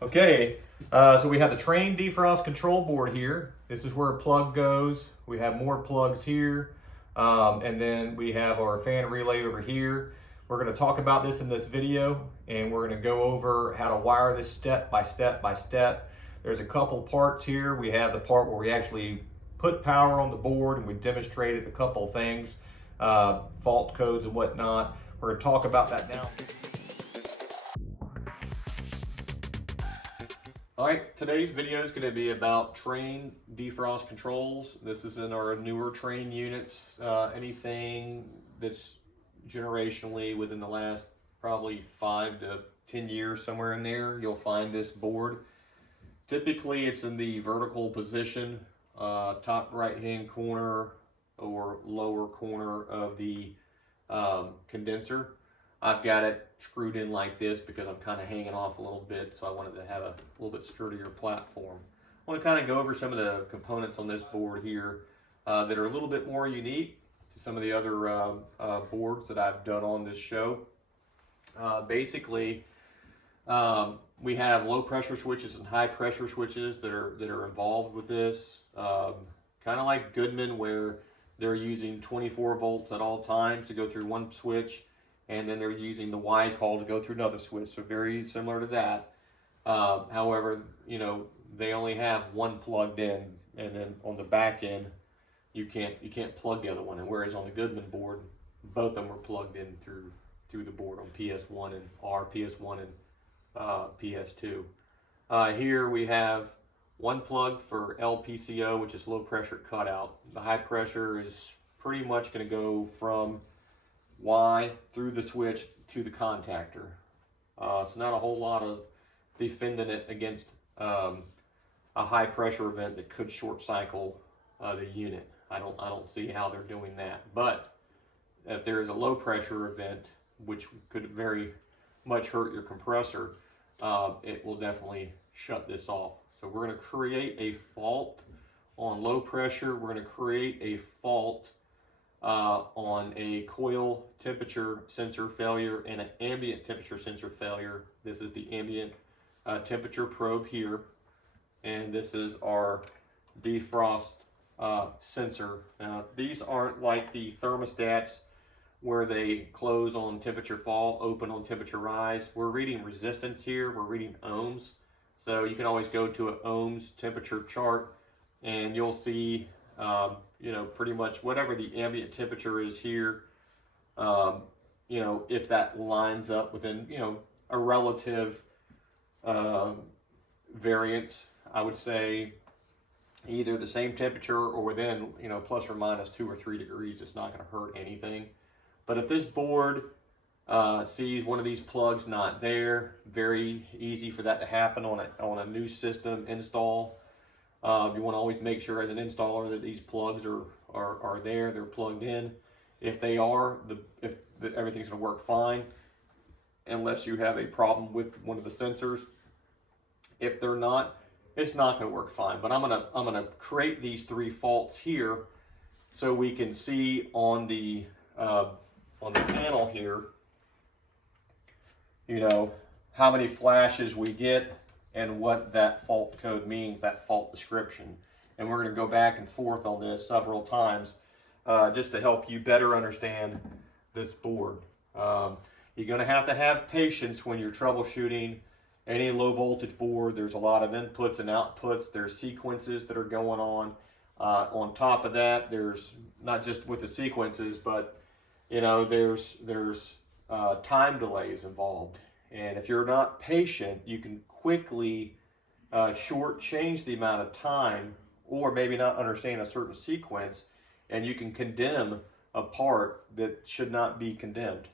Okay, so we have the Trane Defrost control board here. This is where a plug goes. We have more plugs here. And then we have our fan relay over here. We're going to talk about this in this video, and we're going to go over how to wire this step by step by step. There's a couple parts here. We have the part where we actually put power on the board, and we demonstrated a couple things, fault codes and whatnot. We're going to talk about that now. All right, today's video is going to be about Trane defrost controls. This is in our newer Trane units. Anything that's generationally within the last probably 5 to 10 years, somewhere in there, you'll find this board. Typically, it's in the vertical position, top right-hand corner or lower corner of the condenser. I've got it screwed in like this because I'm kind of hanging off a little bit, so I wanted to have a little bit sturdier platform. I want to kind of go over some of the components on this board here that are a little bit more unique to some of the other boards that I've done on this show. Basically, we have low pressure switches and high pressure switches that are involved with this. Kind of like Goodman, where they're using 24 volts at all times to go through one switch, and then they're using the Y call to go through another switch, so very similar to that. However, you know, they only have one plugged in, and then on the back end, you can't plug the other one. And whereas on the Goodman board, both of them were plugged in through the board on PS1 and PS1 and PS2. Here we have one plug for LPCO, which is low pressure cutout. The high pressure is pretty much going to go from Y through the switch to the contactor. So not a whole lot of defending it against a high pressure event that could short cycle the unit. I don't see how they're doing that. But if there is a low pressure event, which could very much hurt your compressor, it will definitely shut this off. So we're going to create a fault on low pressure. We're going to create a fault on a coil temperature sensor failure and an ambient temperature sensor failure. This is the ambient temperature probe here, and this is our defrost sensor. Now, these aren't like the thermostats where they close on temperature fall, open on temperature rise. We're reading resistance here, we're reading ohms. So you can always go to an ohms temperature chart, and you'll see you know, pretty much whatever the ambient temperature is here, you know, if that lines up within, you know, a relative variance, I would say either the same temperature or within, you know, plus or minus 2 or 3 degrees, it's not going to hurt anything. But if this board sees one of these plugs not there, very easy for that to happen on a new system install. You want to always make sure as an installer that these plugs are there, they're plugged in. If they are, everything's going to work fine unless you have a problem with one of the sensors. If they're not, it's not going to work fine. But I'm gonna create these 3 faults here so we can see on the panel here, you know, how many flashes we get and what that fault code means, that fault description. And we're going to go back and forth on this several times just to help you better understand this board. You're going to have patience when you're troubleshooting any low voltage board. There's a lot of inputs and outputs. There's sequences that are going on. On top of that, there's not just with the sequences, but you know, there's time delays involved. And if you're not patient, you can quickly shortchange the amount of time, or maybe not understand a certain sequence, and you can condemn a part that should not be condemned.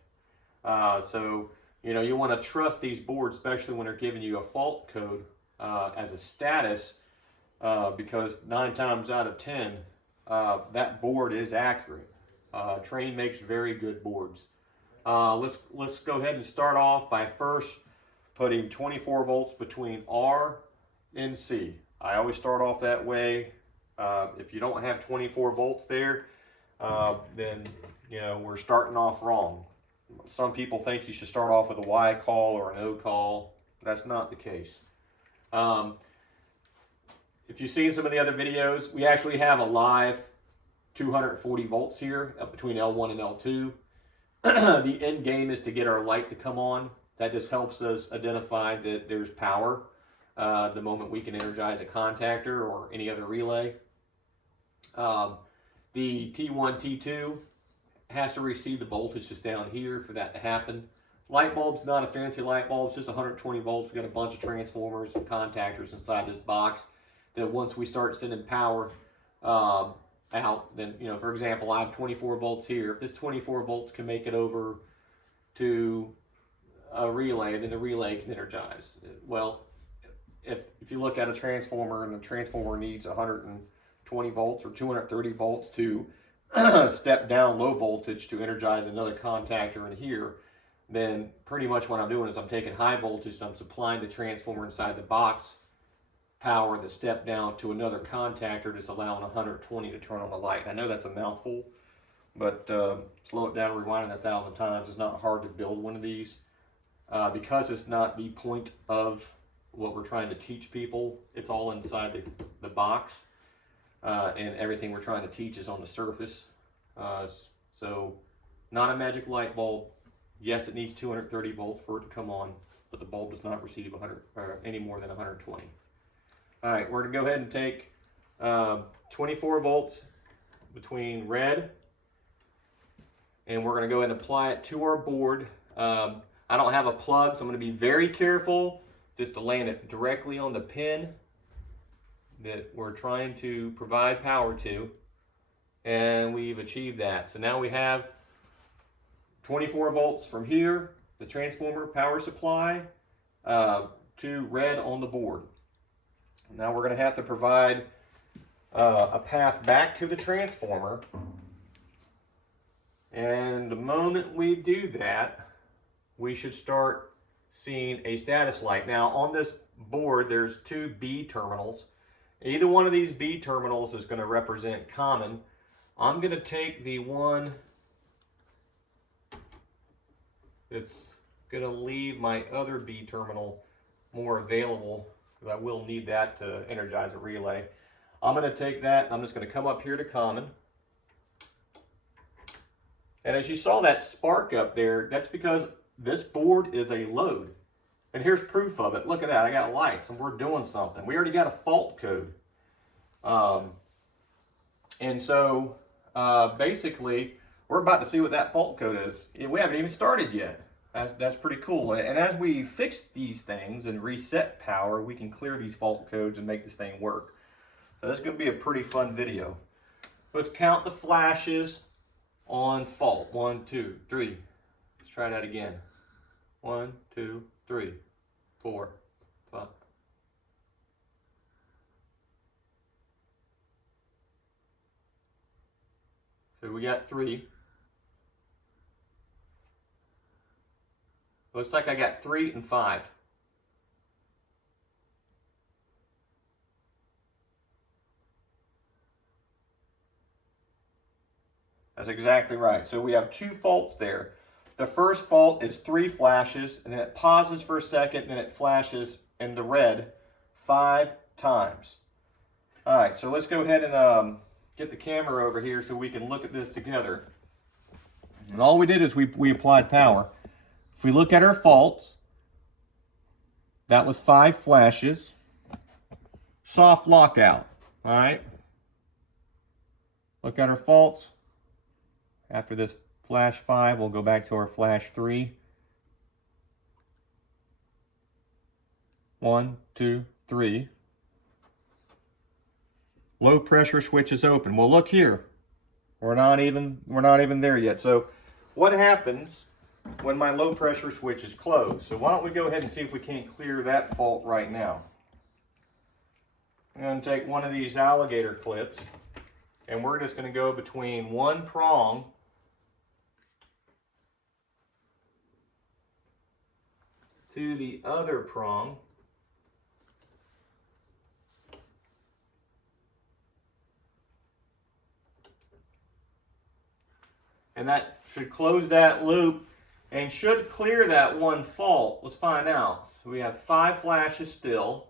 So, you know, you want to trust these boards, especially when they're giving you a fault code as a status, because 9 times out of 10, that board is accurate. Trane makes very good boards. Let's go ahead and start off by first putting 24 volts between R and C. I always start off that way. If you don't have 24 volts there, then you know we're starting off wrong. Some people think you should start off with a Y call or an O call. That's not the case. If you've seen some of the other videos, we actually have a live 240 volts here up between L1 and L2. The end game is to get our light to come on. That just helps us identify that there's power the moment we can energize a contactor or any other relay. The T1, T2 has to receive the voltage just down here for that to happen. Light bulb's not a fancy light bulb, it's just 120 volts. We've got a bunch of transformers and contactors inside this box that once we start sending power out, then, you know, for example, I have 24 volts here. If this 24 volts can make it over to a relay, then the relay can energize. Well, if you look at a transformer and the transformer needs 120 volts or 230 volts to step down low voltage to energize another contactor in here, then pretty much what I'm doing is I'm taking high voltage and I'm supplying the transformer inside the box power to step down to another contactor, just allowing 120 to turn on the light. I know that's a mouthful, but slow it down and rewind it 1,000 times. It's not hard to build one of these. Because it's not the point of what we're trying to teach people, it's all inside the box, and everything we're trying to teach is on the surface. So not a magic light bulb. Yes, it needs 230 volts for it to come on, but the bulb does not receive 100 or any more than 120. All right, we're gonna go ahead and take 24 volts between red, and we're gonna go ahead and apply it to our board. I don't have a plug, so I'm gonna be very careful just to land it directly on the pin that we're trying to provide power to, and we've achieved that. So now we have 24 volts from here, the transformer power supply, to red on the board. Now we're going to have to provide a path back to the transformer, and the moment we do that, we should start seeing a status light. Now on this board there's two B terminals. Either one of these B terminals is going to represent common. I'm going to take the one that's going to leave my other B terminal more available, because I will need that to energize a relay. I'm going to take that, I'm just going to come up here to common. And as you saw that spark up there, that's because this board is a load. And here's proof of it. Look at that, I got lights and we're doing something. We already got a fault code. And so basically, we're about to see what that fault code is. We haven't even started yet. That's pretty cool. And as we fix these things and reset power, we can clear these fault codes and make this thing work. So this is going to be a pretty fun video. Let's count the flashes on fault. 1, 2, 3. Let's try that again. 1, 2, 3, 4, 5. So we got 3. Looks like I got 3 and 5. That's exactly right. So we have 2 faults there. The first fault is 3 flashes, and then it pauses for a second, then it flashes in the red 5 times. All right, so let's go ahead and get the camera over here so we can look at this together. And all we did is we applied power. If we look at our faults, that was 5 flashes. Soft lockout, all right? Look at our faults. After this flash 5, we'll go back to our flash 3. 1, 2, 3. Low pressure switch is open. Well, look here. We're not even there yet. So what happens when my low pressure switch is closed? So why don't we go ahead and see if we can't clear that fault right now. I'm going to take one of these alligator clips, and we're just going to go between one prong to the other prong. And that should close that loop and should clear that one fault. Let's find out. So we have 5 flashes still.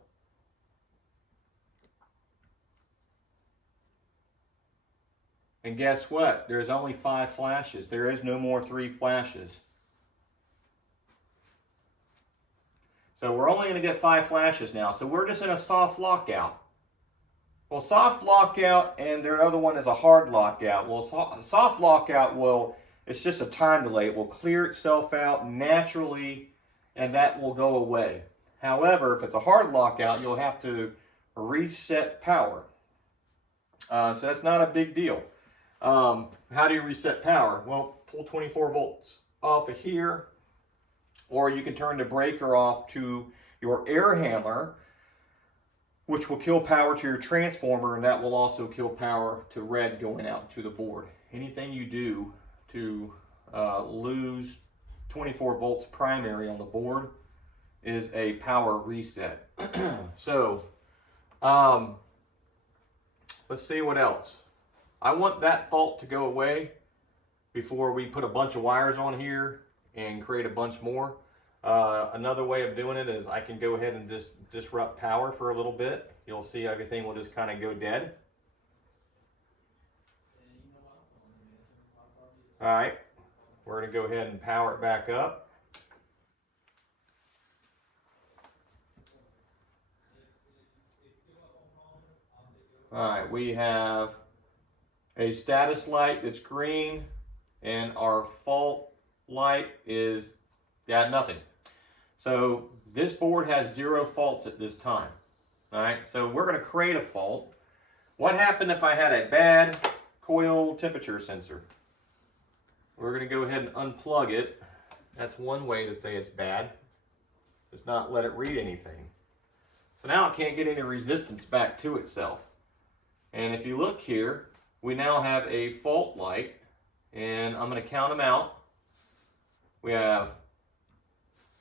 And guess what? There's only 5 flashes. There is no more 3 flashes. So we're only going to get 5 flashes now. So we're just in a soft lockout. Well, soft lockout and their other one is a hard lockout. Well, soft lockout it's just a time delay. It will clear itself out naturally and that will go away. However, if it's a hard lockout, you'll have to reset power. So that's not a big deal. How do you reset power? Well, pull 24 volts off of here, or you can turn the breaker off to your air handler, which will kill power to your transformer, and that will also kill power to red going out to the board. Anything you do to lose 24 volts primary on the board is a power reset. So, let's see what else. I want that fault to go away before we put a bunch of wires on here and create a bunch more. Another way of doing it is I can go ahead and just disrupt power for a little bit. You'll see everything will just kind of go dead. All right, we're going to go ahead and power it back up. All right, we have a status light that's green, and our fault light is nothing. So this board has 0 faults at this time. All right, so we're going to create a fault. What happened if I had a bad coil temperature sensor? We're going to go ahead and unplug it. That's one way to say it's bad. Just not let it read anything. So now it can't get any resistance back to itself. And if you look here, we now have a fault light, and I'm going to count them out. We have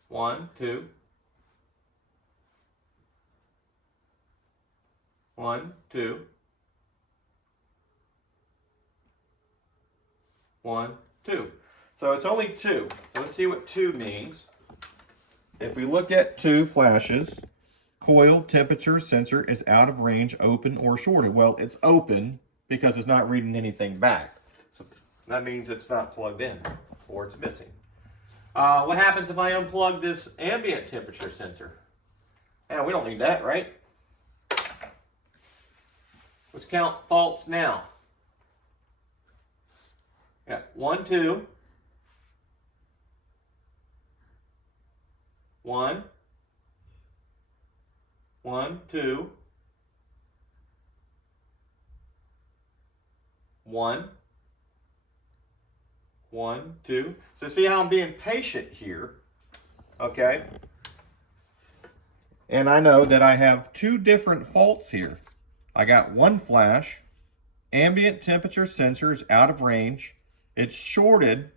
1, 2, 1, 2, 1, 2. So it's only 2. So let's see what 2 means. If we look at 2 flashes, coil temperature sensor is out of range, open or shorted. Well, it's open because it's not reading anything back. So that means it's not plugged in or it's missing. What happens if I unplug this ambient temperature sensor? We don't need that, right? Let's count faults now. 1, 2. 1. 1, 2. 1. 1, 2. So see how I'm being patient here, okay? And I know that I have 2 different faults here. I got 1 flash, ambient temperature sensor is out of range, it's shorted,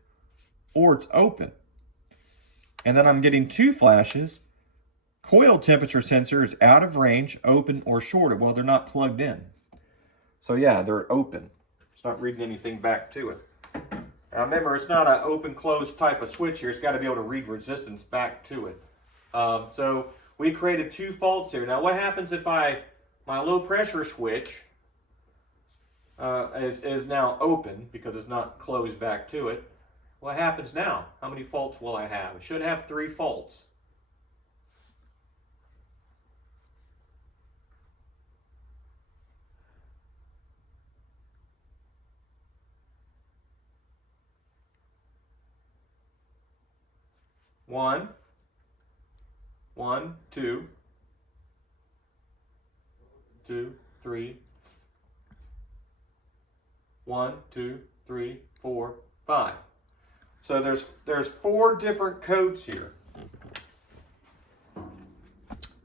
or it's open. And then I'm getting 2 flashes, coil temperature sensor is out of range, open, or shorted. Well, they're not plugged in. So yeah, they're open. It's not reading anything back to it. Now remember, it's not an open-close type of switch here. It's got to be able to read resistance back to it. So we created 2 faults here. Now what happens if my low pressure switch is now open because it's not closed back to it? What happens now? How many faults will I have? I should have 3 faults. One, 2, 2, 3. 1, 2, 3, 4, 5. So there's 4 different codes here.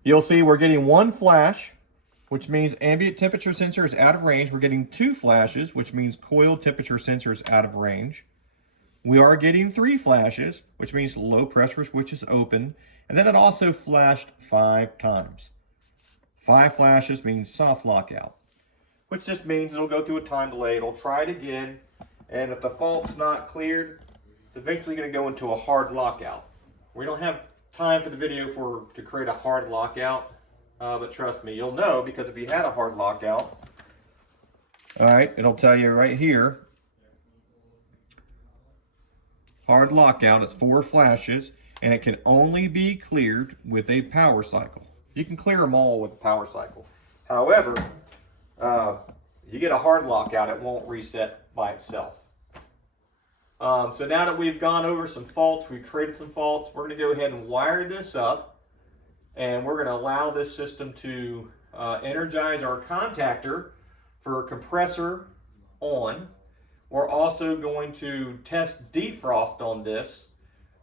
You'll see we're getting 1 flash, which means ambient temperature sensor is out of range. We're getting 2 flashes, which means coil temperature sensor is out of range. We are getting 3 flashes, which means low pressure switch is open. And then it also flashed 5 times. 5 flashes means soft lockout, which just means it'll go through a time delay. It'll try it again. And if the fault's not cleared, it's eventually going to go into a hard lockout. We don't have time for the video to create a hard lockout, but trust me, you'll know, because if you had a hard lockout, All right, it'll tell you right here, hard lockout. It's 4 flashes, and it can only be cleared with a power cycle. You can clear them all with a power cycle. However, you get a hard lockout, it won't reset by itself. So now that we've gone over some faults, we've created some faults, we're going to go ahead and wire this up, and we're going to allow this system to energize our contactor for compressor on. We're also going to test defrost on this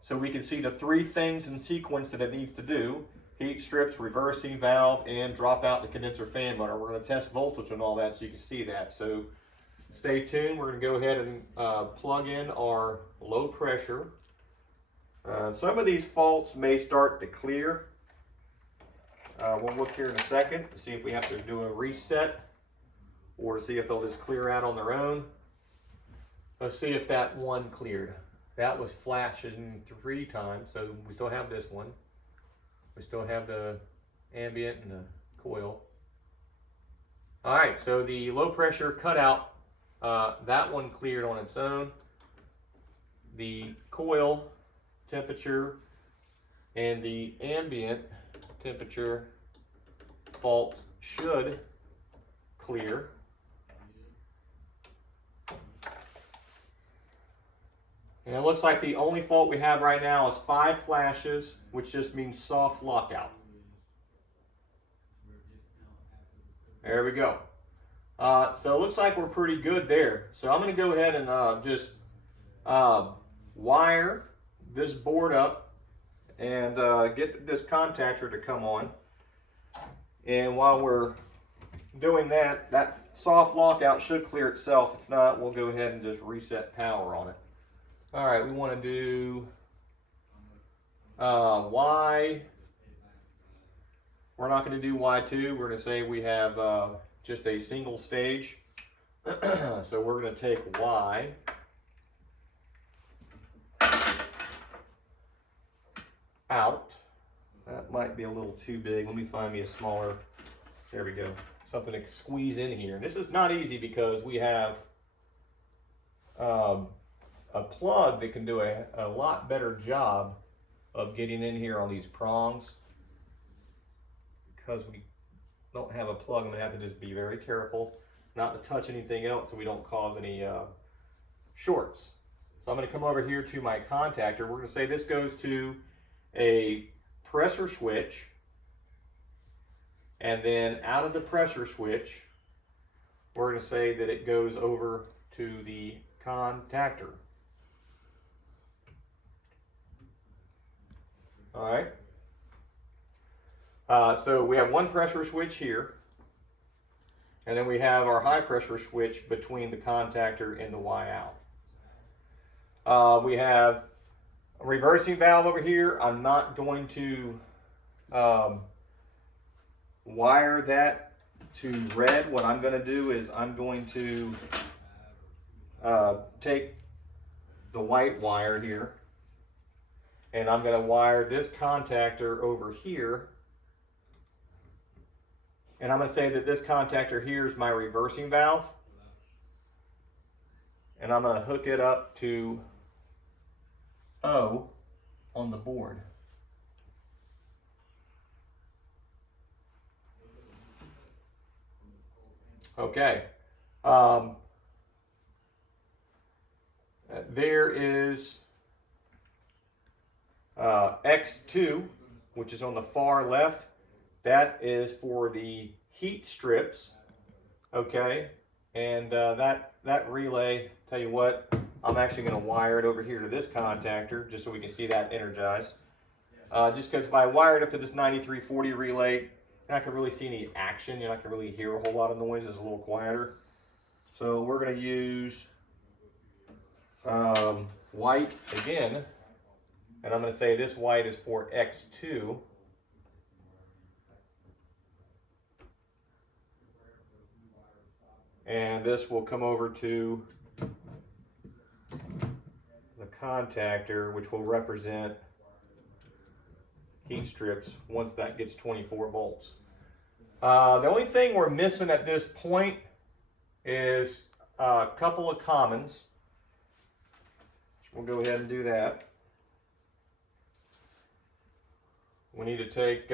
so we can see the 3 things in sequence that it needs to do: heat strips, reversing valve, and drop out the condenser fan motor. We're going to test voltage and all that so you can see that. So stay tuned. We're going to go ahead and plug in our low pressure. Some of these faults may start to clear. We'll look here in a second to see if we have to do a reset or to see if they'll just clear out on their own. Let's see if that one cleared. That was flashing 3 times, so we still have this one. We still have the ambient and the coil. All right, so the low pressure cutout, that one cleared on its own. The coil temperature and the ambient temperature faults should clear. And it looks like the only fault we have right now is 5 flashes, which just means soft lockout. There we go. So it looks like we're pretty good there. So I'm going to go ahead and just wire this board up and get this contactor to come on. And while we're doing that, that soft lockout should clear itself. If not, we'll go ahead and just reset power on it. All right, we want to do Y. We're not going to do Y2. We're going to say we have just a single stage. So we're going to take Y. Out. That might be a little too big. Let me find me a smaller. There we go. Something to squeeze in here. This is not easy because we have a plug that can do a lot better job of getting in here on these prongs. Because we don't have a plug, I'm going to have to just be very careful not to touch anything else so we don't cause any shorts. So I'm going to come over here to my contactor. We're going to say this goes to a pressure switch, and then out of the pressure switch, we're going to say that it goes over to the contactor. All right. So we have one pressure switch here, and then we have our high pressure switch between the contactor and the Y out. We have a reversing valve over here. I'm not going to wire that to red. What I'm going to do is I'm going to take the white wire here, and I'm going to wire this contactor over here. And I'm going to say that this contactor here is my reversing valve. And I'm going to hook it up to O on the board. Okay. There is X2, which is on the far left. That is for the heat strips, okay? And that relay, tell you what, I'm actually going to wire it over here to this contactor just so we can see that energized. Just because if I wire it up to this 9340 relay, you're not going to really see any action. You're not going to really hear a whole lot of noise. It's a little quieter. So we're going to use white again. And I'm going to say this white is for X2. And this will come over to the contactor, which will represent heat strips once that gets 24 volts. The only thing we're missing at this point is a couple of commons. We'll go ahead and do that. We need to take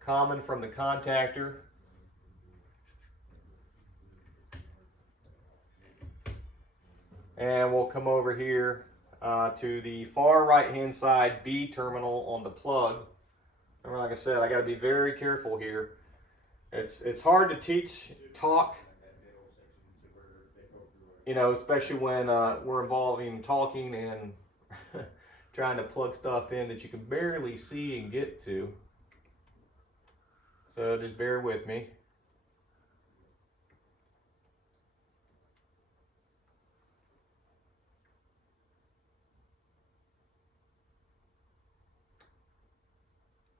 common from the contactor. And we'll come over here to the far right hand side B terminal on the plug. And like I said, I got to be very careful here. It's hard to talk, you know, especially when we're involved in talking and trying to plug stuff in that you can barely see and get to. So just bear with me.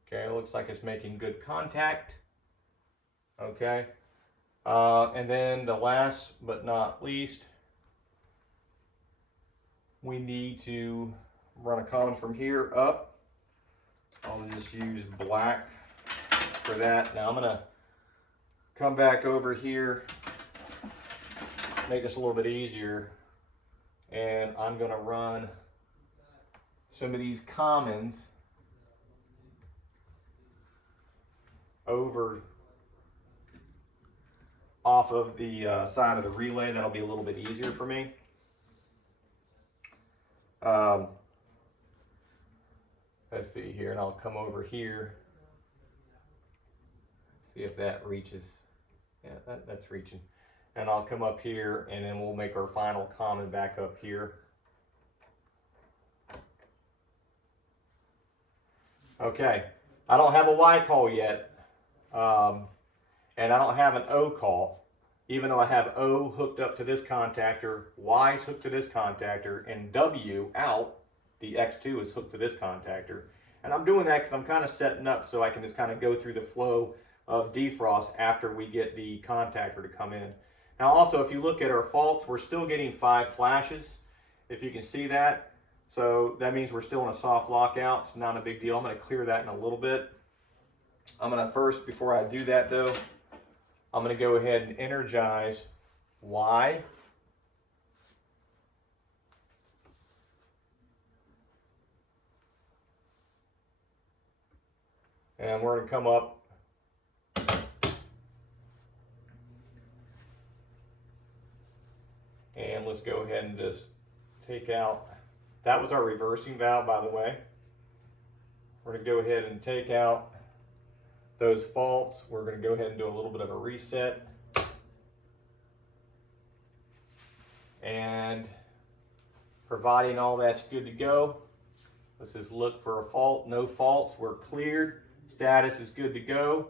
Okay, it looks like it's making good contact. Okay, and then the last but not least, we need to run a common from here up. I'll just use black for that. Now I'm gonna come back over here, make this a little bit easier, and I'm gonna run some of these commons over off of the side of the relay. That'll be a little bit easier for me. Let's see here, and I'll come over here, see if that reaches. Yeah, that's reaching. And I'll come up here, and then we'll make our final common back up here. Okay, I don't have a Y call yet. And I don't have an O call, even though I have O hooked up to this contactor, Y is hooked to this contactor, and W out, the X2 is hooked to this contactor. And I'm doing that because I'm kind of setting up so I can just kind of go through the flow of defrost after we get the contactor to come in. Now also, if you look at our faults, we're still getting 5 flashes, if you can see that. So that means we're still in a soft lockout. It's not a big deal. I'm going to clear that in a little bit. I'm going to first, before I do that though, I'm going to go ahead and energize Y. And we're going to come up and let's go ahead and just take out, that was our reversing valve, by the way. We're going to go ahead and take out those faults. We're going to go ahead and do a little bit of a reset. And providing all that's good to go, let's just look for a fault. No faults, we're cleared. Status is good to go.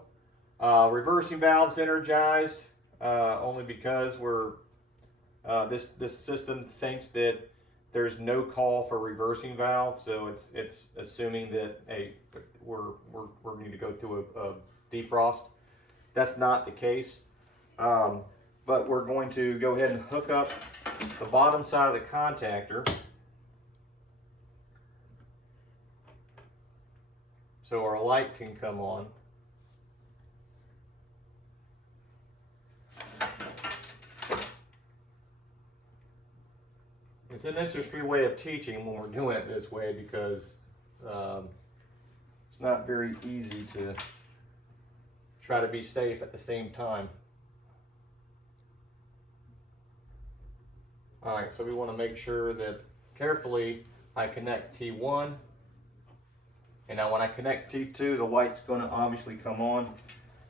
Reversing valves energized only because we're this system thinks that there's no call for reversing valve, so it's assuming that we're need to go through a defrost. That's not the case, but we're going to go ahead and hook up the bottom side of the contactor so our light can come on. It's an interesting way of teaching when we're doing it this way because it's not very easy to try to be safe at the same time. All right, so we want to make sure that carefully I connect T1. And now when I connect T2, the light's going to obviously come on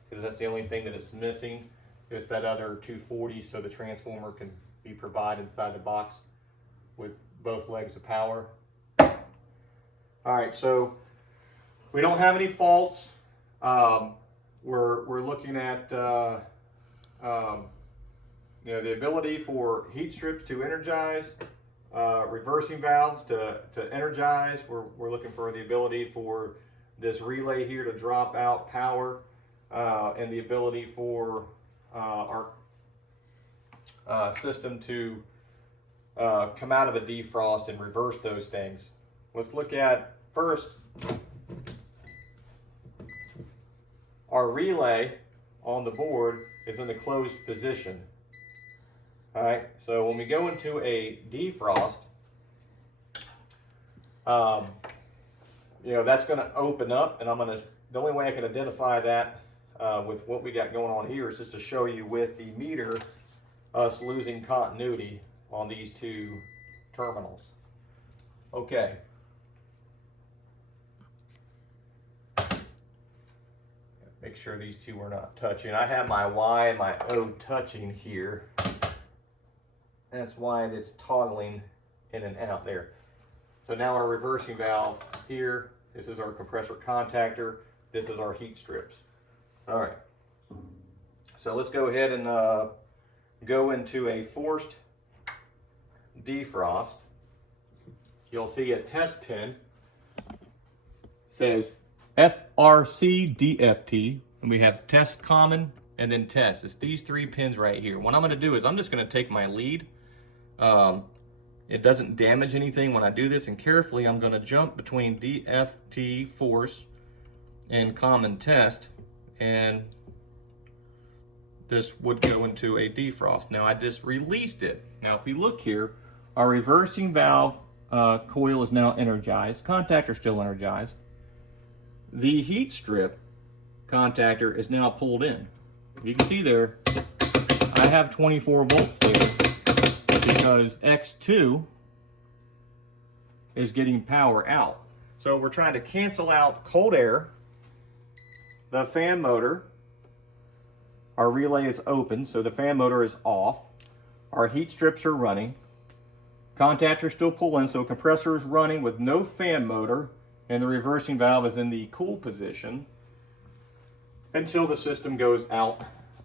because that's the only thing that it's missing is that other 240 so the transformer can be provided inside the box with both legs of power. All right, so we don't have any faults. We're looking at you know, the ability for heat strips to energize, reversing valves to energize. We're looking for the ability for this relay here to drop out power, and the ability for our system to come out of a defrost and reverse those things. Let's look at first our relay. on the board is in the closed position. All right, so when we go into a defrost, that's going to open up, and the only way I can identify that with what we got going on here is just to show you with the meter us losing continuity on these two terminals. Okay. Make sure these two are not touching. I have my Y and my O touching here. That's why it's toggling in and out there. So now our reversing valve here, this is our compressor contactor, this is our heat strips. All right, so let's go ahead and go into a forced defrost. You'll see a test pin says FRC DFT, and we have test common and then test. It's these three pins right here. What I'm going to do is I'm just going to take my lead. It doesn't damage anything when I do this, and carefully I'm going to jump between DFT force and common test, and this would go into a defrost. Now I just released it. Now if you look here, our reversing valve coil is now energized. Contactor still energized. The heat strip contactor is now pulled in. You can see there, I have 24 volts there because X2 is getting power out. So we're trying to cancel out cold air, the fan motor, our relay is open, so the fan motor is off, our heat strips are running, contactor still pulling, so compressor is running with no fan motor, and the reversing valve is in the cool position until the system goes out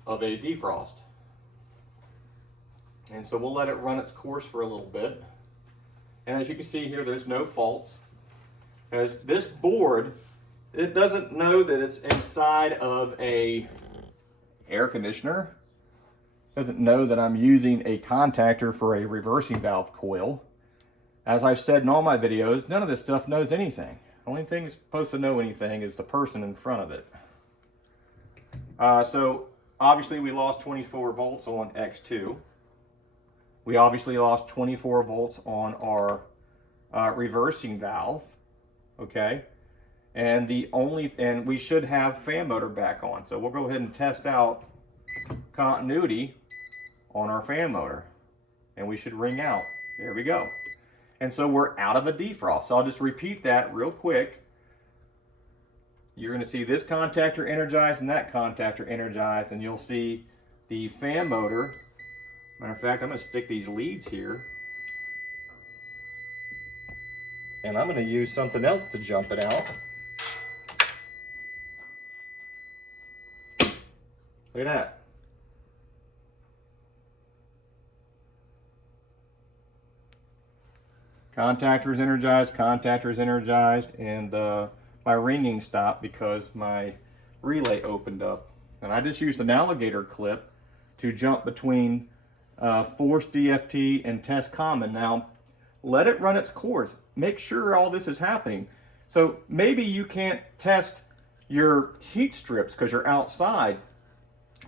of a defrost. And so we'll let it run its course for a little bit. And as you can see here, there's no faults. As this board, it doesn't know that it's inside of a air conditioner. It doesn't know that I'm using a contactor for a reversing valve coil. As I've said in all my videos, none of this stuff knows anything. The only thing that's supposed to know anything is the person in front of it. So obviously we lost 24 volts on X2. We obviously lost 24 volts on our reversing valve, okay? And we should have fan motor back on. So we'll go ahead and test out continuity on our fan motor, and we should ring out. There we go. And so we're out of a defrost. So I'll just repeat that real quick. You're going to see this contactor energized and that contactor energized, and you'll see the fan motor. Matter of fact, I'm going to stick these leads here, and I'm going to use something else to jump it out. Look at that. Contactor is energized, and my ringing stopped because my relay opened up. And I just used an alligator clip to jump between force DFT and test common. Now, let it run its course. Make sure all this is happening. So maybe you can't test your heat strips because you're outside,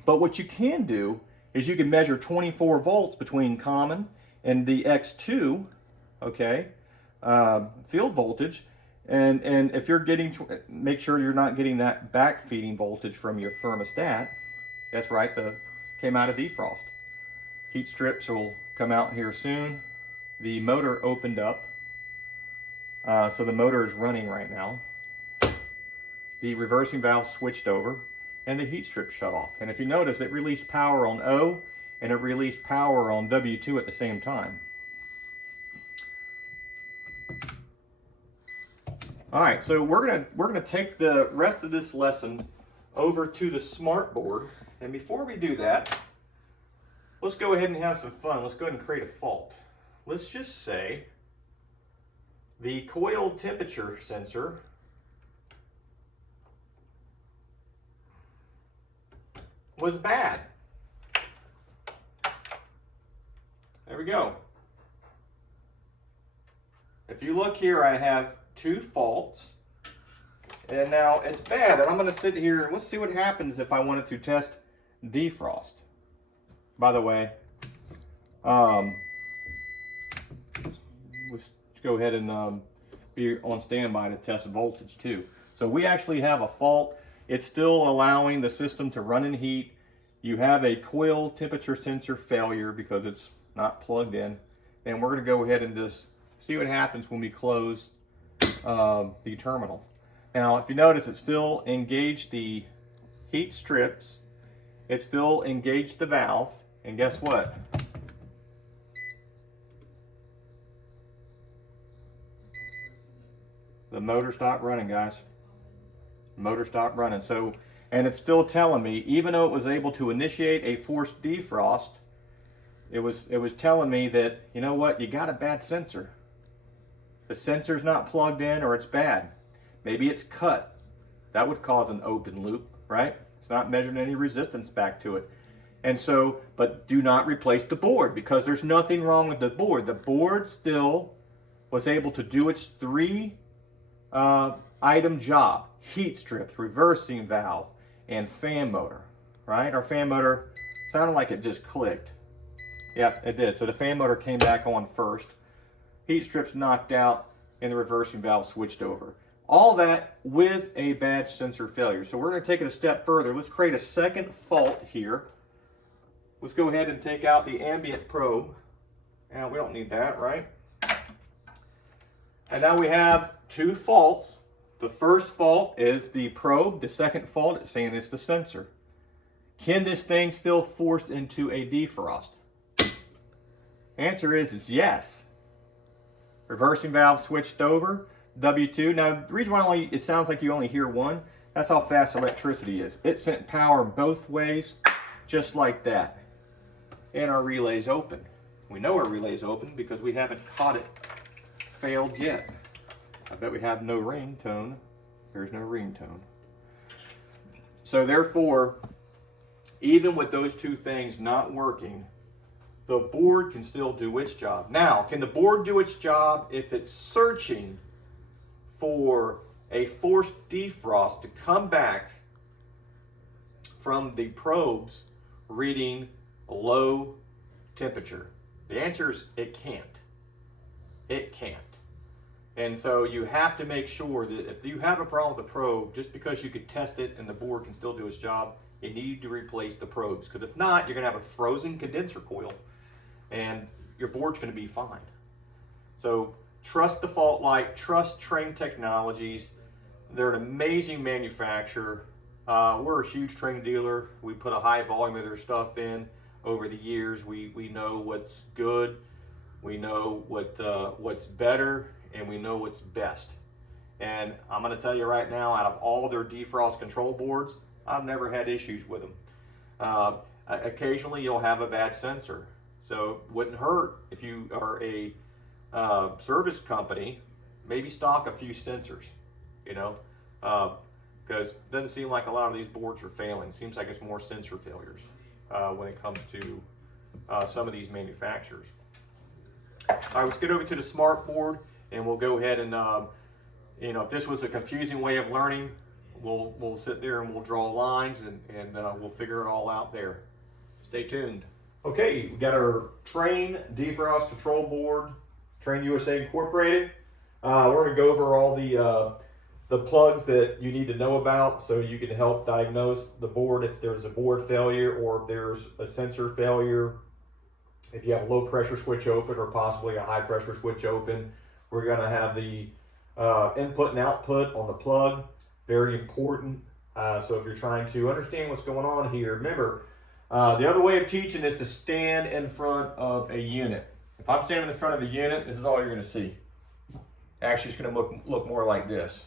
but what you can do is you can measure 24 volts between common and the X2, okay, field voltage, and if you're getting, make sure you're not getting that back feeding voltage from your thermostat. That's right, came out of defrost. Heat strips will come out here soon. The motor opened up, so the motor is running right now. The reversing valve switched over, and the heat strip shut off. And if you notice, it released power on O, and it released power on W2 at the same time. All right, so we're gonna take the rest of this lesson over to the smart board, and before we do that, let's go ahead and have some fun. Let's go ahead and create a fault. Let's just say the coil temperature sensor was bad. There we go. If you look here, I have two faults, And now it's bad, and I'm going to sit here and let's see what happens if I wanted to test defrost. By the way, let's go ahead and be on standby to test voltage too. So we actually have a fault. It's still allowing the system to run in heat. You have a coil temperature sensor failure because it's not plugged in. And we're going to go ahead and just see what happens when we close the terminal. Now, if you notice, it still engaged the heat strips. It still engaged the valve. And guess what? The motor stopped running, guys. Motor stopped running. So, and it's still telling me, even though it was able to initiate a forced defrost, it was telling me that, you know what, you got a bad sensor. The sensor's not plugged in, or it's bad. Maybe it's cut. That would cause an open loop, right? It's not measuring any resistance back to it. And so, but do not replace the board, because there's nothing wrong with the board. The board still was able to do its 3 item job: heat strips, reversing valve, and fan motor, right? Our fan motor sounded like it just clicked. Yep, it did. So the fan motor came back on first. Heat strips knocked out, and the reversing valve switched over. All that with a bad sensor failure. So we're going to take it a step further. Let's create a second fault here. Let's go ahead and take out the ambient probe. And we don't need that, right? And now we have 2 faults. The first fault is the probe. The second fault is saying it's the sensor. Can this thing still force into a defrost? Answer is yes. Reversing valve switched over. W2. Now, the reason why it sounds like you only hear one, that's how fast electricity is. It sent power both ways, just like that. And our relay's open. We know our relay's open because we haven't caught it failed yet. I bet we have no ringtone. There's no ringtone. So therefore, even with those 2 things not working, the board can still do its job. Now, can the board do its job if it's searching for a forced defrost to come back from the probes reading low temperature? The answer is it can't. It can't. And so you have to make sure that if you have a problem with the probe, just because you could test it and the board can still do its job, you need to replace the probes. Because if not, you're going to have a frozen condenser coil and your board's going to be fine. So trust the fault light, trust Trane Technologies. They're an amazing manufacturer. We're a huge Trane dealer. We put a high volume of their stuff in over the years. We know what's good, we know what's better, and we know what's best. And I'm going to tell you right now, out of all their defrost control boards, I've never had issues with them. Occasionally you'll have a bad sensor. So it wouldn't hurt if you are a service company, maybe stock a few sensors, you know, because it doesn't seem like a lot of these boards are failing. It seems like it's more sensor failures when it comes to some of these manufacturers. All right, let's get over to the smart board, and we'll go ahead and, you know, if this was a confusing way of learning, we'll sit there and we'll draw lines and we'll figure it all out there. Stay tuned. Okay, we got our Trane Defrost control board, Trane USA Incorporated. We're going to go over all the plugs that you need to know about so you can help diagnose the board if there's a board failure or if there's a sensor failure. If you have a low pressure switch open or possibly a high pressure switch open, we're going to have the input and output on the plug. Very important. So if you're trying to understand what's going on here, remember, the other way of teaching is to stand in front of a unit. If I'm standing in front of a unit, this is all you're going to see. Actually, it's going to look more like this.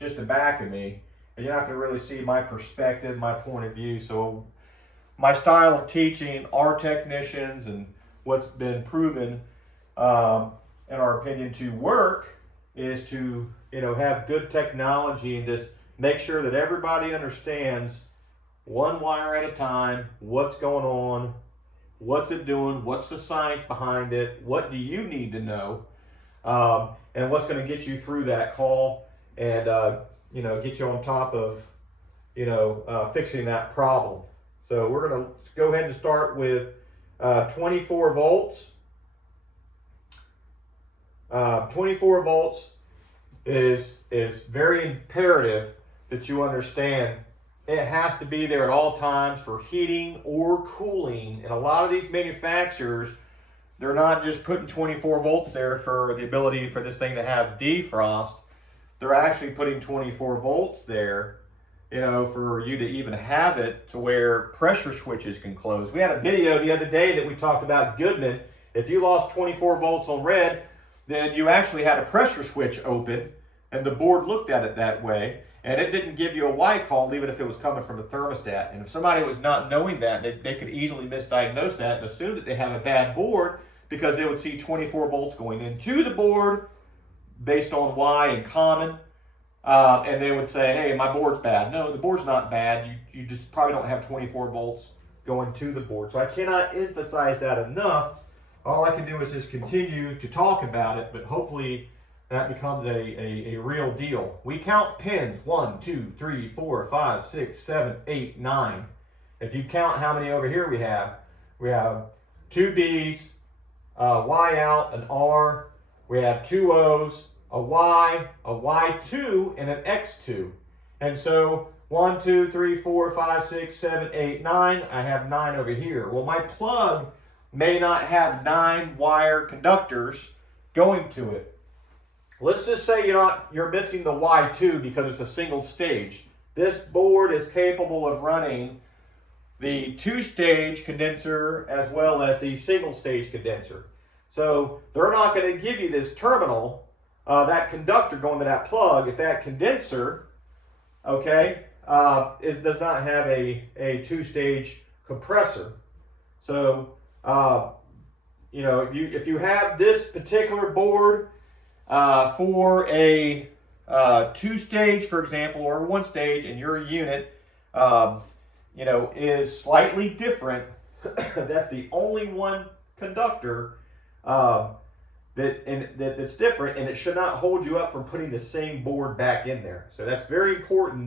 Just the back of me, and you're not going to really see my perspective, my point of view. So my style of teaching our technicians and what's been proven, in our opinion, to work is to, you know, have good technology and just make sure that everybody understands one wire at a time, what's going on, what's it doing, what's the science behind it, what do you need to know, and what's going to get you through that call. And get you on top of, fixing that problem. So we're going to go ahead and start with 24 volts. 24 volts is very imperative that you understand. It has to be there at all times for heating or cooling. And a lot of these manufacturers, they're not just putting 24 volts there for the ability for this thing to have defrost. They're actually putting 24 volts there, for you to even have it to where pressure switches can close. We had a video the other day that we talked about Goodman. If you lost 24 volts on red, then you actually had a pressure switch open, and the board looked at it that way. And it didn't give you a Y call, even if it was coming from the thermostat. And if somebody was not knowing that, they could easily misdiagnose that and assume that they have a bad board, because they would see 24 volts going into the board based on Y and common. And they would say, hey, my board's bad. No, the board's not bad. You just probably don't have 24 volts going to the board. So I cannot emphasize that enough. All I can do is just continue to talk about it, but hopefully that becomes a real deal. We count pins: 1, 2, 3, 4, 5, 6, 7, 8, 9. If you count how many over here we have 2 B's, Y out, an R. We have 2 O's, a Y, a Y2, and an X2. And so 1, 2, 3, 4, 5, 6, 7, 8, 9. I have 9 over here. Well, my plug may not have 9 wire conductors going to it. Let's just say you're missing the Y2 because it's a single stage. This board is capable of running the 2-stage condenser as well as the single stage condenser. So they're not going to give you this terminal, that conductor going to that plug, if that condenser, does not have a 2-stage compressor. So if you have this particular board for a 2-stage, for example, or 1-stage, and your unit is slightly different, that's the only one conductor that's different, and it should not hold you up from putting the same board back in there. So that's very important,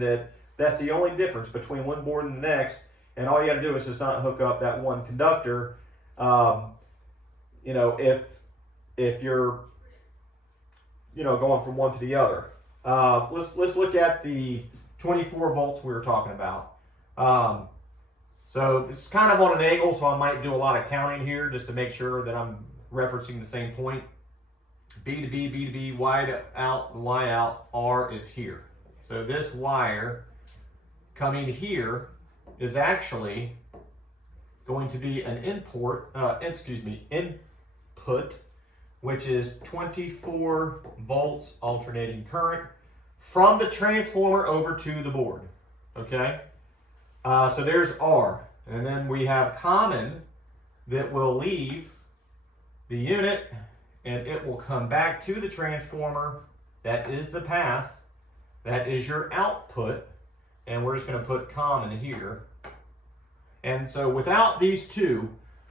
that's the only difference between one board and the next. And all you got to do is just not hook up that one conductor. If you're going from one to the other. Let's look at the 24 volts we were talking about. So this is kind of on an angle, so I might do a lot of counting here just to make sure that I'm referencing the same point. B to B, B to B, Y to out, Y out, R is here. So this wire coming here is actually going to be an input, which is 24 volts alternating current from the transformer over to the board. Okay, so there's R, and then we have common that will leave the unit, and it will come back to the transformer. That is the path. That is your output, and we're just going to put common here. And so without these two,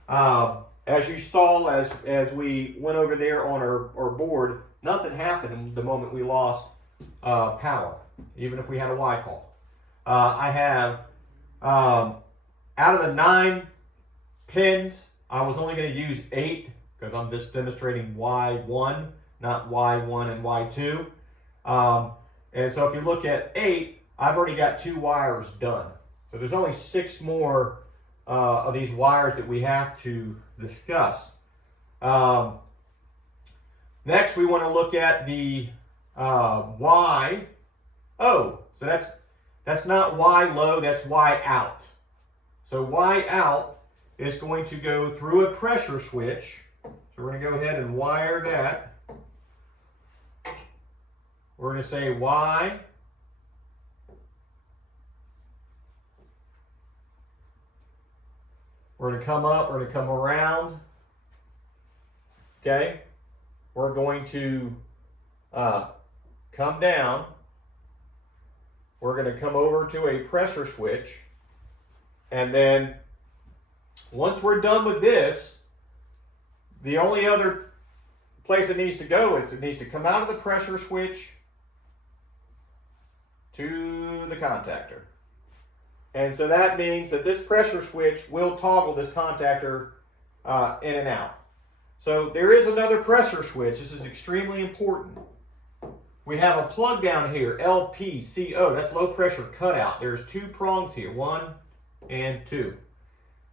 as you saw as we went over there on our board, nothing happened the moment we lost power, even if we had a Y call. I have, out of the 9 pins, I was only going to use 8 because I'm just demonstrating Y1, not Y1 and Y2. And so if you look at 8, I've already got 2 wires done. So there's only 6 more of these wires that we have to discuss. Next, we want to look at the Y. Oh, so that's not Y low, that's Y out. So Y out is going to go through a pressure switch. So we're going to go ahead and wire that. We're going to say Y. We're going to come up, we're going to come around. Okay? We're going to come down. We're going to come over to a pressure switch. And then once we're done with this, the only other place it needs to go is it needs to come out of the pressure switch to the contactor. And so that means that this pressure switch will toggle this contactor in and out. So there is another pressure switch. This is extremely important. We have a plug down here, LPCO. That's low pressure cutout. There's 2 prongs here, 1 and 2.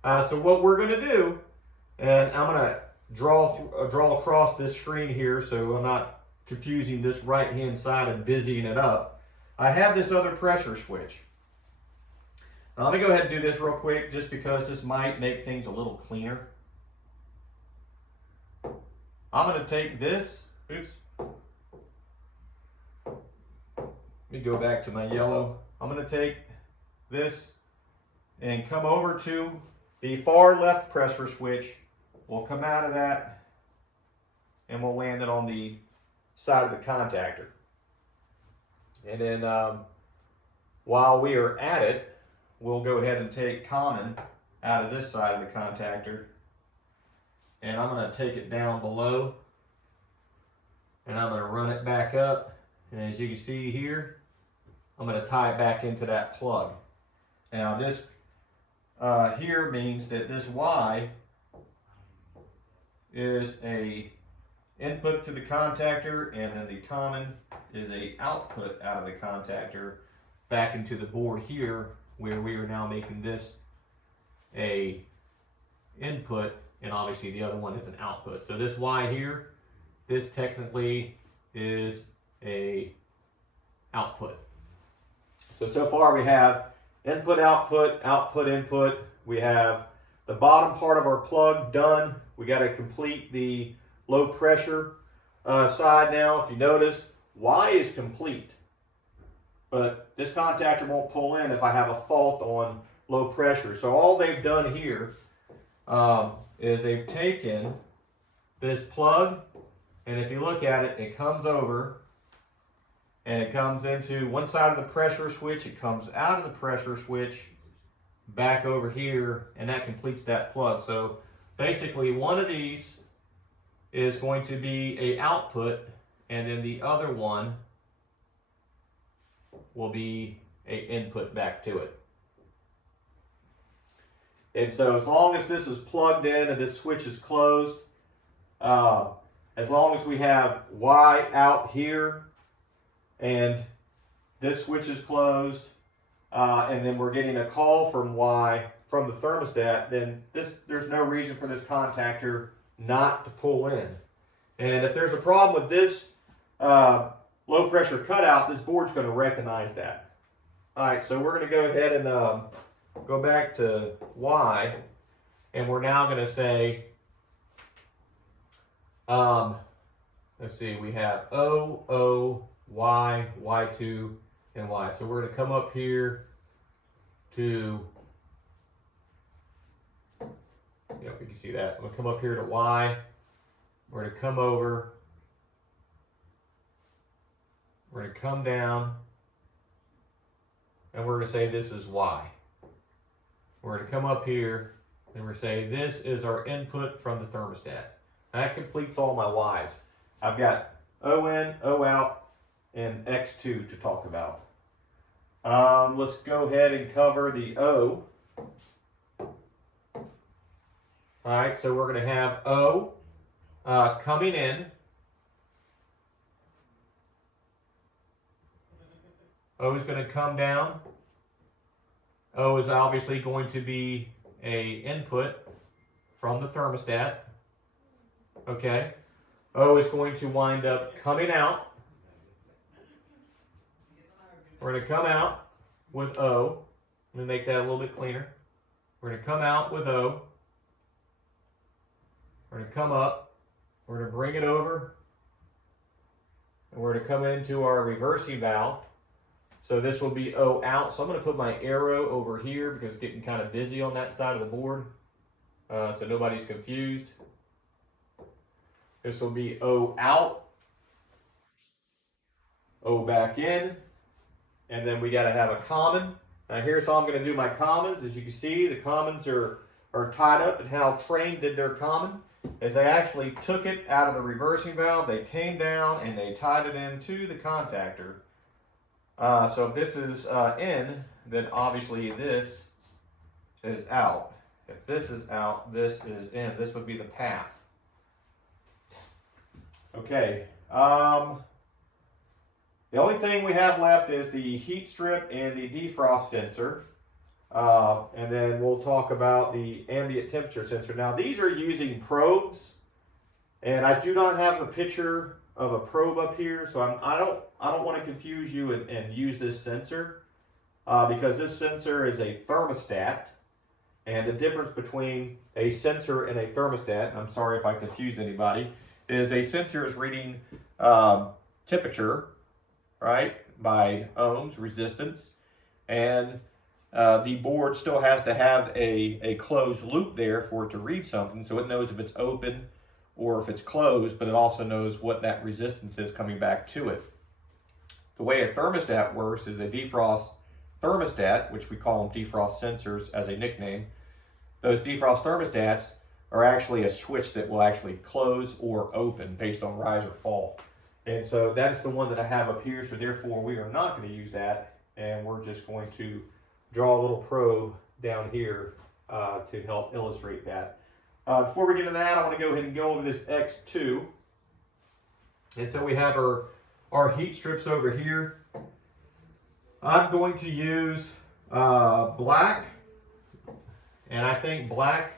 So what we're going to do, and I'm going to draw across this screen here so I'm not confusing this right hand side and busying it up. I have this other pressure switch. Now, let me go ahead and do this real quick just because this might make things a little cleaner. I'm going to take this, oops. Let me go back to my yellow. I'm going to take this and come over to the far left pressure switch. We'll come out of that and we'll land it on the side of the contactor. And then while we are at it, we'll go ahead and take common out of this side of the contactor. And I'm going to take it down below. And I'm going to run it back up. And as you can see here, I'm going to tie it back into that plug. Now this here means that this Y is a input to the contactor, and then the common is a output out of the contactor back into the board here, where we are now making this a input, and obviously the other one is an output. So this Y here, this technically is a output. So far we have input, output, output, input. We have the bottom part of our plug done. We got to complete the low pressure side now. If you notice, Y is complete, but this contactor won't pull in if I have a fault on low pressure. So all they've done here is they've taken this plug, and if you look at it, it comes over and it comes into one side of the pressure switch, it comes out of the pressure switch back over here, and that completes that plug. So basically one of these is going to be a output, and then the other one will be a input back to it. And so as long as this is plugged in and this switch is closed, as long as we have Y out here and this switch is closed, and then we're getting a call from Y from the thermostat, then there's no reason for this contactor not to pull in. And if there's a problem with this low pressure cutout, this board's going to recognize that. All right, so we're going to go ahead and go back to Y, and we're now going to say, let's see, we have O, O, Y, Y2, and Y. So we're going to come up here to, you can see that. We'll come up here to Y. We're going to come over. We're going to come down. And we're going to say this is Y. We're going to come up here and we're going to say this is our input from the thermostat. That completes all my Y's. I've got O in, O out, and X2 to talk about. Let's go ahead and cover the O. All right, so we're going to have O coming in. O is going to come down. O is obviously going to be a input from the thermostat. Okay. O is going to wind up coming out. We're going to come out with O. Let me make that a little bit cleaner. We're going to come out with O. We're going to come up. We're going to bring it over. And we're going to come into our reversing valve. So this will be O out. So I'm going to put my arrow over here because it's getting kind of busy on that side of the board. So nobody's confused. This will be O out. O back in. And then we got to have a common. Now here's how I'm going to do my commons. As you can see, the commons are tied up, and how Trane did their common is they actually took it out of the reversing valve, they came down and they tied it into the contactor. So if this is in, then obviously this is out. If this is out, this is in. This would be the path. Okay. The only thing we have left is the heat strip and the defrost sensor. And then we'll talk about the ambient temperature sensor. Now these are using probes, and I do not have a picture of a probe up here, so I don't want to confuse you and use this sensor because this sensor is a thermostat, and the difference between a sensor and a thermostat, and I'm sorry if I confuse anybody, is a sensor is reading temperature, right, by ohms, resistance, and the board still has to have a closed loop there for it to read something, so it knows if it's open or if it's closed, but it also knows what that resistance is coming back to it. The way a thermostat works is a defrost thermostat, which we call them defrost sensors as a nickname. Those defrost thermostats are actually a switch that will actually close or open based on rise or fall. And so that's the one that I have up here, so therefore we are not going to use that, and we're just going to draw a little probe down here to help illustrate that. Before we get into that, I want to go ahead and go over this X2. And so we have our heat strips over here. I'm going to use black, and I think black,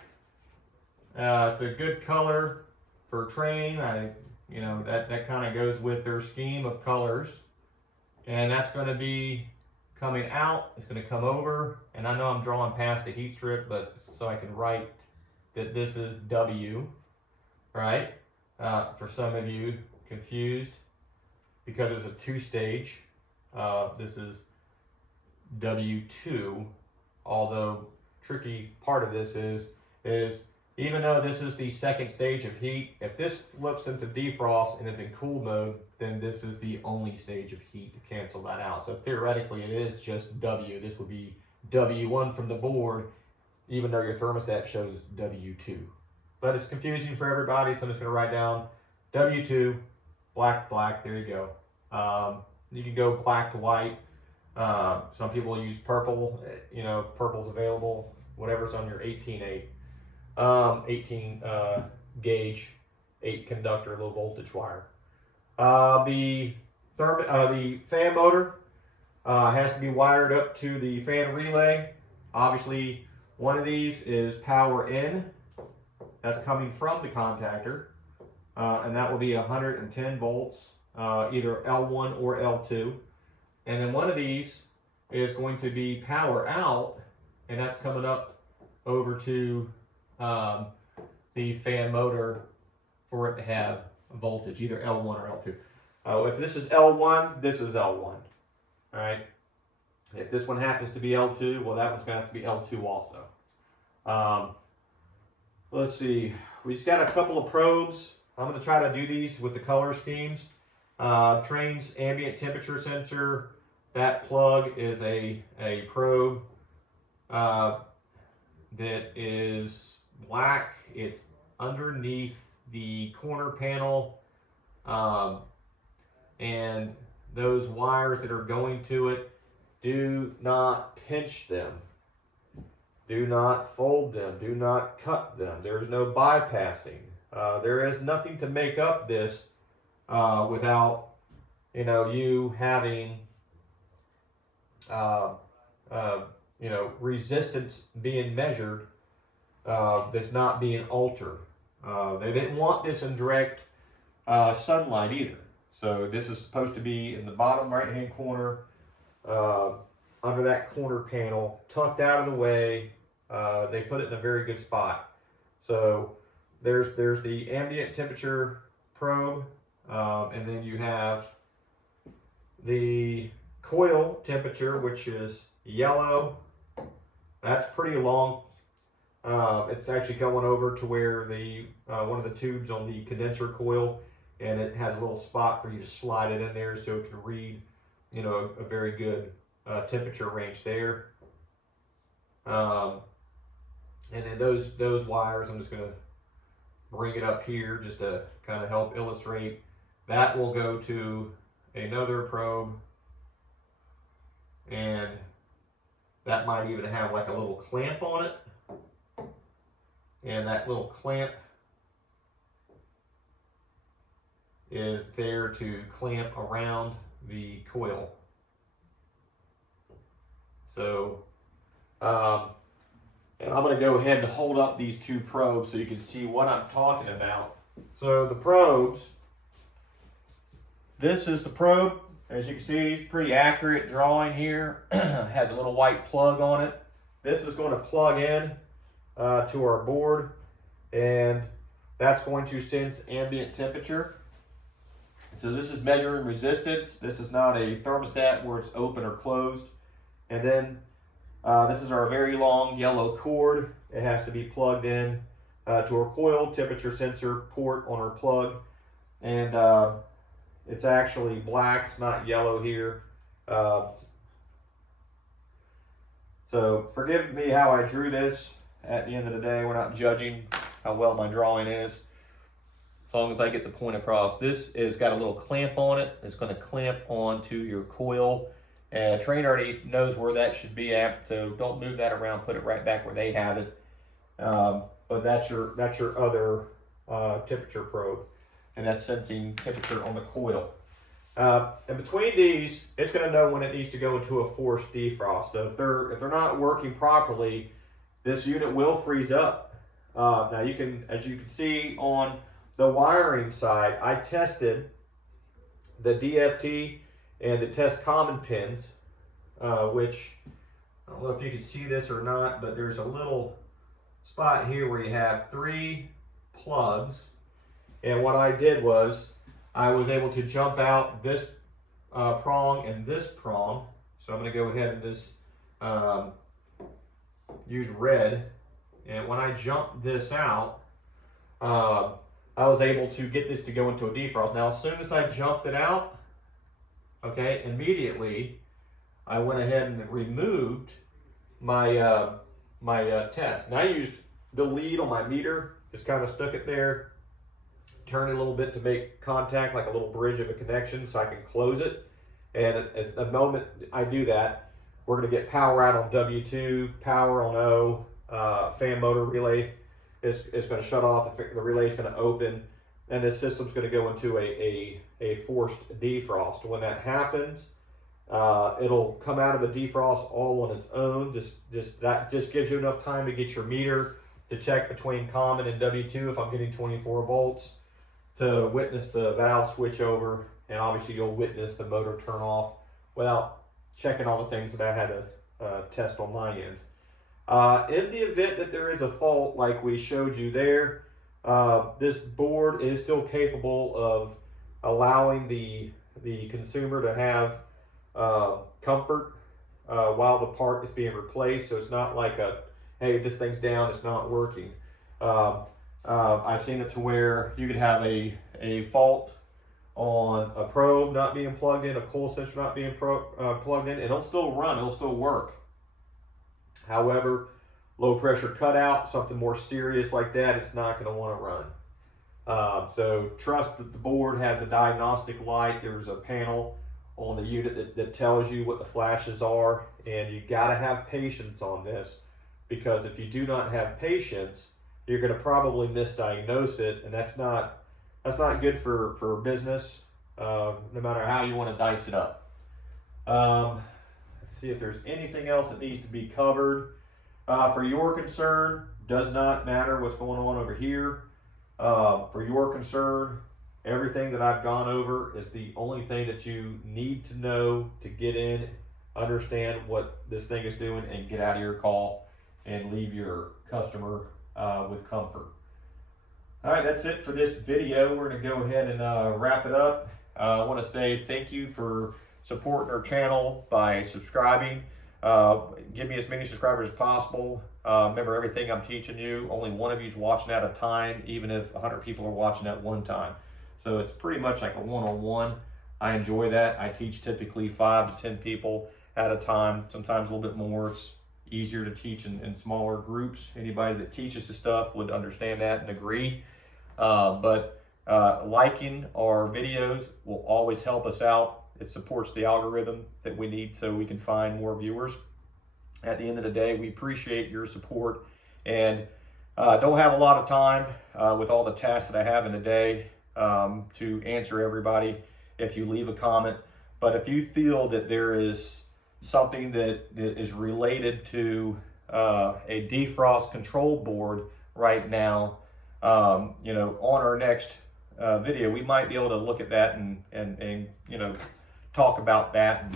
it's a good color for Trane. That kind of goes with their scheme of colors. And that's going to be coming out, it's going to come over, and I know I'm drawing past the heat strip, but so I can write that this is W, right? For some of you confused, because it's a two-stage, this is W2, although tricky part of this is even though this is the second stage of heat, if this flips into defrost and is in cool mode, then this is the only stage of heat to cancel that out. So theoretically it is just W. This would be W1 from the board, even though your thermostat shows W2. But it's confusing for everybody, so I'm just going to write down W2, black, black, there you go. You can go black to white. Some people use purple, purple's available, whatever's on your 18.8. 18 gauge, 8 conductor, low voltage wire. The fan motor has to be wired up to the fan relay. Obviously, one of these is power in. That's coming from the contactor, and that will be 110 volts, either L1 or L2. And then one of these is going to be power out, and that's coming up over to the fan motor for it to have voltage, either L1 or L2. If this is L1, this is L1. All right. If this one happens to be L2, well, that one's going to have to be L2 also. Let's see. We just got a couple of probes. I'm going to try to do these with the color schemes. Trane's ambient temperature sensor. That plug is a probe that is black. It's underneath the corner panel, and those wires that are going to it, do not pinch them, do not fold them, do not cut them. There's no bypassing. There is nothing to make up this without you having resistance being measured that's not being altered. They didn't want this in direct sunlight either. So this is supposed to be in the bottom right hand corner, under that corner panel, tucked out of the way. They put it in a very good spot. So there's the ambient temperature probe, and then you have the coil temperature, which is yellow. That's pretty long. It's actually going over to where the one of the tubes on the condenser coil, and it has a little spot for you to slide it in there so it can read, a very good temperature range there. And then those wires, I'm just going to bring it up here just to kind of help illustrate. That will go to another probe and that might even have like a little clamp on it, and that little clamp is there to clamp around the coil. So and I'm going to go ahead and hold up these two probes so you can see what I'm talking about. So the probes, this is the probe. As you can see, it's pretty accurate drawing here. Has a little white plug on it. This is going to plug in to our board, and that's going to sense ambient temperature. So this is measuring resistance. This is not a thermostat where it's open or closed. And then this is our very long yellow cord. It has to be plugged in to our coil temperature sensor port on our plug. And it's actually black, it's not yellow here. So forgive me how I drew this. At the end of the day, we're not judging how well my drawing is, as long as I get the point across. This has got a little clamp on it. It's going to clamp onto your coil. Trane already knows where that should be at, so don't move that around. Put it right back where they have it. But that's your other temperature probe, and that's sensing temperature on the coil. And between these, it's going to know when it needs to go into a forced defrost. So if they're not working properly, this unit will freeze up. Now you can, as you can see on the wiring side, I tested the DFT and the test common pins, which I don't know if you can see this or not, but there's a little spot here where you have 3 plugs. And what I did was I was able to jump out this prong and this prong. So I'm going to go ahead and just use red. And when I jumped this out, I was able to get this to go into a defrost. Now, as soon as I jumped it out, okay, immediately I went ahead and removed my test. And I used the lead on my meter, just kind of stuck it there, turned it a little bit to make contact, like a little bridge of a connection, so I can close it. And at the moment I do that, we're going to get power out on W2, power on O, fan motor relay is going to shut off, the relay is going to open, and this system's going to go into a forced defrost. When that happens, it'll come out of the defrost all on its own. That just gives you enough time to get your meter to check between common and W2 if I'm getting 24 volts, to witness the valve switch over, and obviously you'll witness the motor turn off without checking all the things that I had to test on my end. In the event that there is a fault like we showed you there, this board is still capable of allowing the consumer to have comfort while the part is being replaced. So it's not like hey, this thing's down, it's not working. I've seen it to where you could have a fault on a probe not being plugged in, a coil sensor not being plugged in, and it'll still run, it'll still work. However, low pressure cutout, something more serious like that, it's not going to want to run. So trust that the board has a diagnostic light. There's a panel on the unit that tells you what the flashes are, and you got to have patience on this, because if you do not have patience, you're going to probably misdiagnose it, and that's not good for business, no matter how you want to dice it up. Let's see if there's anything else that needs to be covered. For your concern, does not matter what's going on over here. For your concern, everything that I've gone over is the only thing that you need to know to get in, understand what this thing is doing, and get out of your call and leave your customer with comfort. All right, that's it for this video. We're going to go ahead and wrap it up. I want to say thank you for supporting our channel by subscribing. Give me as many subscribers as possible. Remember, everything I'm teaching you, only one of you is watching at a time, even if 100 people are watching at one time. So it's pretty much like a one-on-one. I enjoy that. I teach typically 5 to 10 people at a time, sometimes a little bit more. It's easier to teach in smaller groups. Anybody that teaches the stuff would understand that and agree. But liking our videos will always help us out. It supports the algorithm that we need so we can find more viewers. At the end of the day, we appreciate your support, and don't have a lot of time with all the tasks that I have in a day to answer everybody if you leave a comment. But if you feel that there is something that is related to a defrost control board right now, you know, on our next video, we might be able to look at that and you know, talk about that and